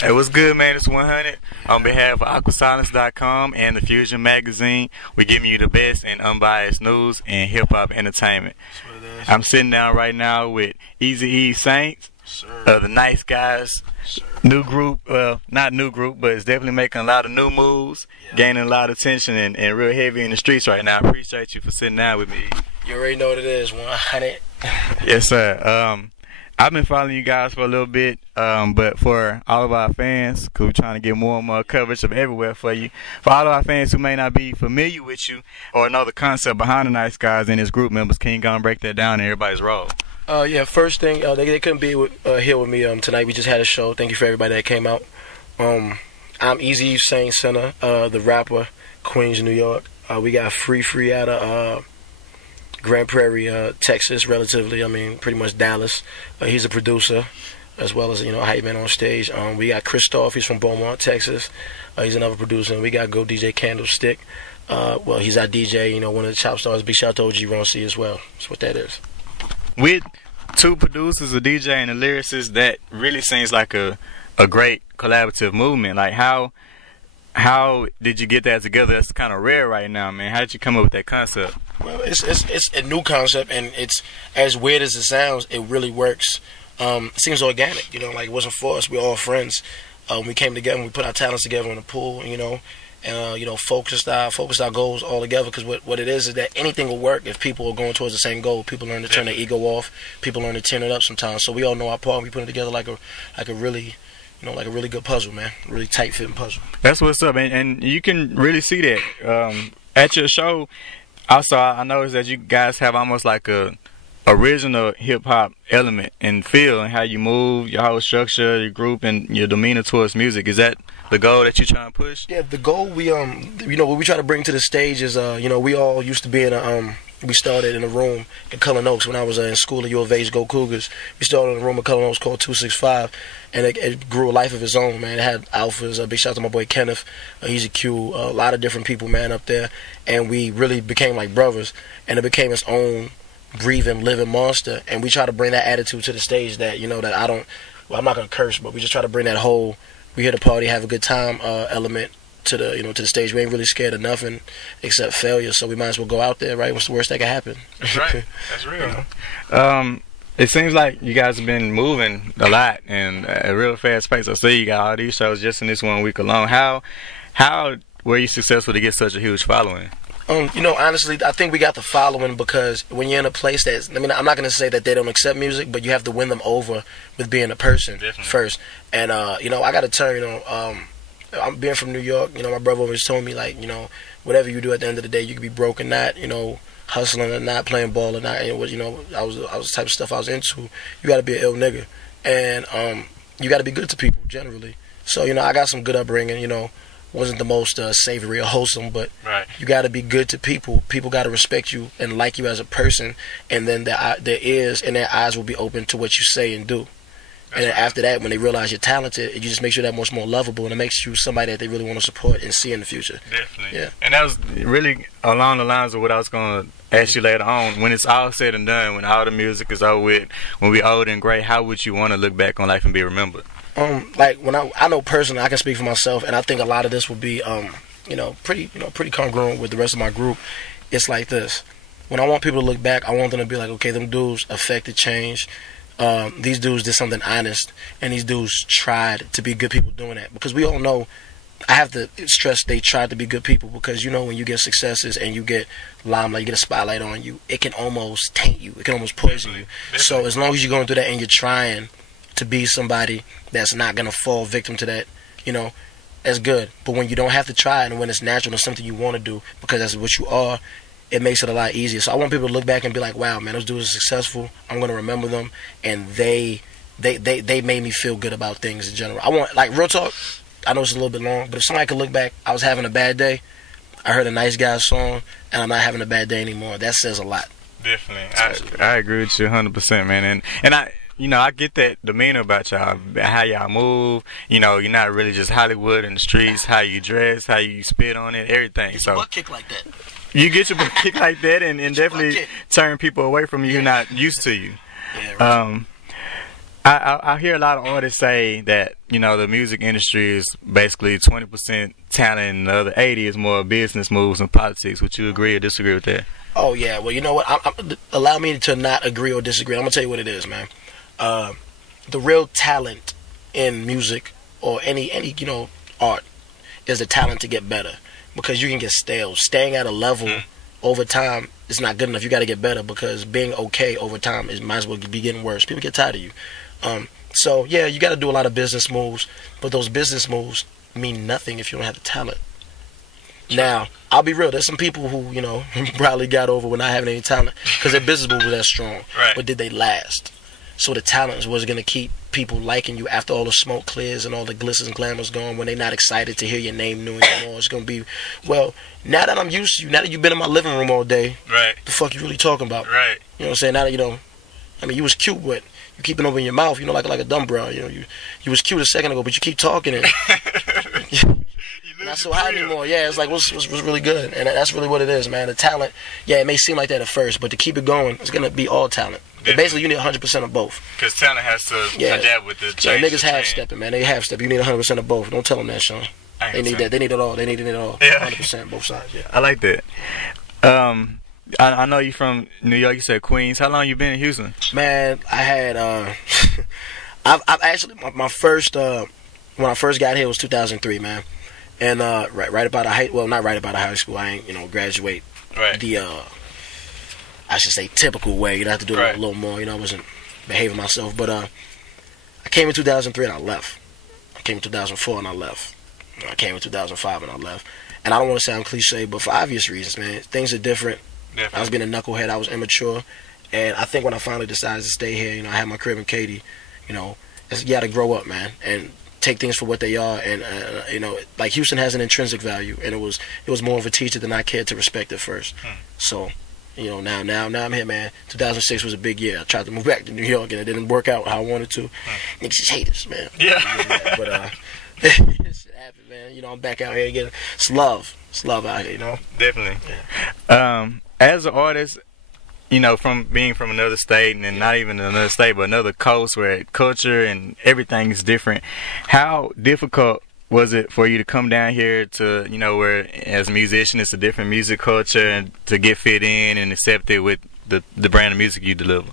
Hey, what's good, man? It's OneHunnidt. On behalf of Awkwordsilence.com and the Fusion magazine, we're giving you the best in unbiased news and hip-hop entertainment. I'm sitting down right now with Yves Saints, the Nice Guys. New group, not new group, but it's definitely making a lot of new moves, gaining a lot of attention, and real heavy in the streets right now. I appreciate you for sitting down with me. You already know what it is, OneHunnidt. Yes, sir. I've been following you guys for a little bit, but for all of our fans, because we're trying to get more and more coverage of everywhere for you, for all of our fans who may not be familiar with you or know the concept behind the Nice Guys and his group members, can you go and break that down in everybody's role? Yeah, first thing, they couldn't be here with me tonight. We just had a show. Thank you for everybody that came out. I'm Yves Saints, the rapper, Queens, New York. We got Free out of Grand Prairie, Texas, relatively. I mean, pretty much Dallas. He's a producer, as well as, hype man on stage. We got Christoph. He's from Beaumont, Texas. He's another producer. And we got Go DJ Candlestick. Well, he's our DJ, one of the top stars. Big shout out to OG Ron C as well. That's what that is. With two producers, a DJ, and a lyricist, that really seems like a great collaborative movement. Like, how did you get that together? That's kind of rare right now, man. How did you come up with that concept? Well, it's a new concept, and it's as weird as it sounds. It really works. It seems organic, like it wasn't for us. We're all friends. We came together and we put our talents together in the pool, and focused our goals all together. Because what it is that anything will work if people are going towards the same goal. People learn to turn their ego off. People learn to turn it up sometimes. So we all know our part. And we put it together like a really, like a really good puzzle, man. A really tight fitting puzzle. That's what's up, and you can really see that at your show. Also, I noticed that you guys have almost like a original hip-hop element and feel and how you move, your whole structure, your group, and your demeanor towards music. Is that the goal that you're trying to push? Yeah, the goal what we try to bring to the stage is, we all used to be in we started in a room in Cullen Oaks when I was in school at U of H, Go Cougars. We started in a room in Cullen Oaks called 265, and it grew a life of its own, man. It had alphas. Big shout out to my boy Kenneth. He's a Q. A lot of different people, man, up there. And we really became like brothers, and it became its own breathing, living monster. And we try to bring that attitude to the stage that, that I'm not going to curse, but we just try to bring that whole, we here to party, have a good time element to the to the stage. We ain't really scared of nothing except failure, so we might as well go out there, right? What's the worst that can happen? That's right. That's real. It seems like you guys have been moving a lot and at a real fast pace. I see you got all these shows just in this 1 week alone. How were you successful to get such a huge following? Honestly, I think we got the following because when you're in a place I'm not going to say that they don't accept music, but you have to win them over with being a person first. And, I got to turn, I'm being from New York, my brother always told me, like, whatever you do at the end of the day, you could be broke or not, hustling or not, playing ball or not. And it was, I was the type of stuff I was into. You got to be an ill nigga. And you got to be good to people, generally. So, I got some good upbringing, wasn't the most savory or wholesome, but you got to be good to people. People got to respect you and like you as a person, and then their ears and their eyes will be open to what you say and do. And then after that, when they realize you're talented, you just make sure that much more lovable, and it makes you somebody that they really want to support and see in the future. Definitely. Yeah. And that was really along the lines of what I was going to ask you later on. When it's all said and done, when all the music is over with, when we're old and gray, how would you want to look back on life and be remembered? Like when I know personally, I can speak for myself, and I think a lot of this will be, pretty congruent with the rest of my group. It's like this: when I want people to look back, I want them to be like, okay, them dudes affected change. These dudes did something honest, and these dudes tried to be good people doing that. Because we all know, I have to stress they tried to be good people, because when you get successes and you get limelight, you get a spotlight on you, it can almost taint you, it can almost poison you. So as long as you're going through that and you're trying to be somebody that's not going to fall victim to that, that's good. But when you don't have to try it, and when it's natural and something you want to do because that's what you are, it makes it a lot easier. So I want people to look back and be like, wow, man, those dudes are successful. I'm going to remember them, and they made me feel good about things in general. I want, like, real talk, I know it's a little bit long, but if somebody could look back, I was having a bad day, I heard a Nice Guys song, and I'm not having a bad day anymore. That says a lot. Definitely. I agree with you 100%, man. And I get that demeanor about y'all, how y'all move. You're not really just Hollywood in the streets, how you dress, how you spit on it, everything. Get your butt kicked like that. You get your butt kicked like that and definitely turn people away from you who are not used to you. Yeah, right. I hear a lot of artists say that, the music industry is basically 20% talent and the other 80 is more business moves and politics. Would you agree or disagree with that? Oh yeah, well you know what? Allow me to not agree or disagree. I'm gonna tell you what it is, man. The real talent in music or any art is the talent to get better, because you can get stale. Staying at a level over time is not good enough. You got to get better, because being okay over time might as well be getting worse. People get tired of you. So yeah, you got to do a lot of business moves, but those business moves mean nothing if you don't have the talent. Now, I'll be real. There's some people who, probably got over with not having any talent because their business move was that strong. Right. But did they last? So the talent is what's going to keep people liking you after all the smoke clears and all the glisters and glamour's gone, when they're not excited to hear your name new anymore. It's going to be, well, now that I'm used to you, now that you've been in my living room all day, right, the fuck you really talking about? Right. You know what I'm saying? Now that, you was cute, but you keep it over in your mouth, like a dumb bro. You was cute a second ago, but you keep talking and not so hot anymore. Yeah, it's like what's really good, and that's really what it is, man. The talent, yeah, it may seem like that at first, but to keep it going, it's gonna be all talent. Basically, you need 100% of both. Because talent has to adapt with the change. So niggas half stepping, man. They half step. You need 100% of both. Don't tell them that, Sean. They need that. They need it all. They need it all. Yeah. 100%, both sides. Yeah. I like that. I know you from New York. You said Queens. How long you been in Houston? Man, I had I've actually my first when I first got here was 2003, man. And right about not right about a high school. I ain't graduate the I should say typical way. You have to do it a little more. I wasn't behaving myself, but I came in 2003 and I left. I came in 2004 and I left. I came in 2005 and I left. And I don't want to sound cliche, but for obvious reasons, man. Things are different. Definitely. I was being a knucklehead. I was immature, and I think when I finally decided to stay here, I had my crib in Katy. You got to grow up, man, and take things for what they are. And like Houston has an intrinsic value, and it was more of a teacher than I cared to respect at first. So, now I'm here, man. 2006 was a big year. I tried to move back to New York, and it didn't work out how I wanted to. Niggas just hate us, man. Yeah. But it happened, man. I'm back out here again. It's love. It's love out here, Definitely. Yeah. As an artist, from being from another state, and not even another state, but another coast where culture and everything is different, how difficult was it for you to come down here to, where as a musician it's a different music culture, and to get fit in and accepted with the brand of music you deliver?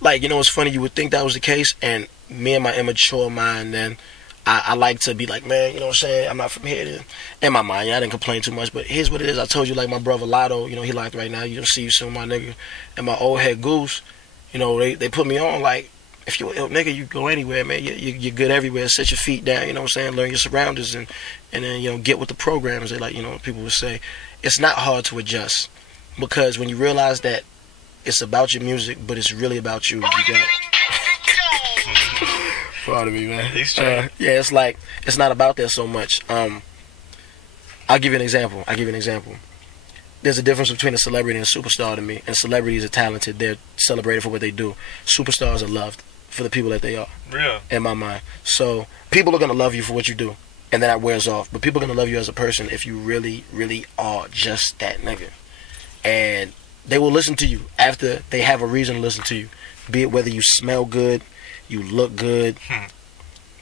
Like, it's funny, you would think that was the case, and me and my immature mind then, I like to be like, man, what I'm saying? I'm not from here. In my mind, I didn't complain too much, but here's what it is. I told you, like my brother Lotto, he locked right now. You don't see you soon, my nigga. And my old head Goose, they put me on like, if you nigga, you go anywhere, man. You're good everywhere. Set your feet down, you know what I'm saying? Learn your surroundings, and then, get with the programs. They like, people would say. It's not hard to adjust, because when you realize that it's about your music, but it's really about you, you got it. Proud of me, man. Yeah, it's like, it's not about that so much. I'll give you an example. There's a difference between a celebrity and a superstar to me. And celebrities are talented. They're celebrated for what they do. Superstars are loved for the people that they are. Real. In my mind. So people are going to love you for what you do, and then that wears off. But people are going to love you as a person if you really, really are just that nigga. And they will listen to you after they have a reason to listen to you. Be it whether you smell good, you look good,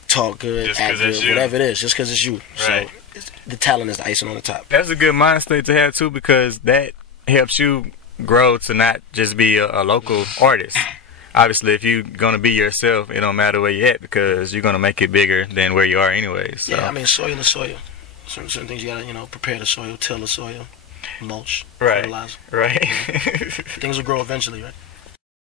talk good, act good, whatever it is, just because it's you. Right. So the talent is the icing on the top. That's a good mind state to have too, because that helps you grow to not just be a local artist. Obviously, if you're going to be yourself, it don't matter where you're at, because you're going to make it bigger than where you are anyway. So. Yeah, soil is soil. Certain things you got to, prepare the soil, till the soil, mulch, right. fertilizer. Right. Things will grow eventually, right?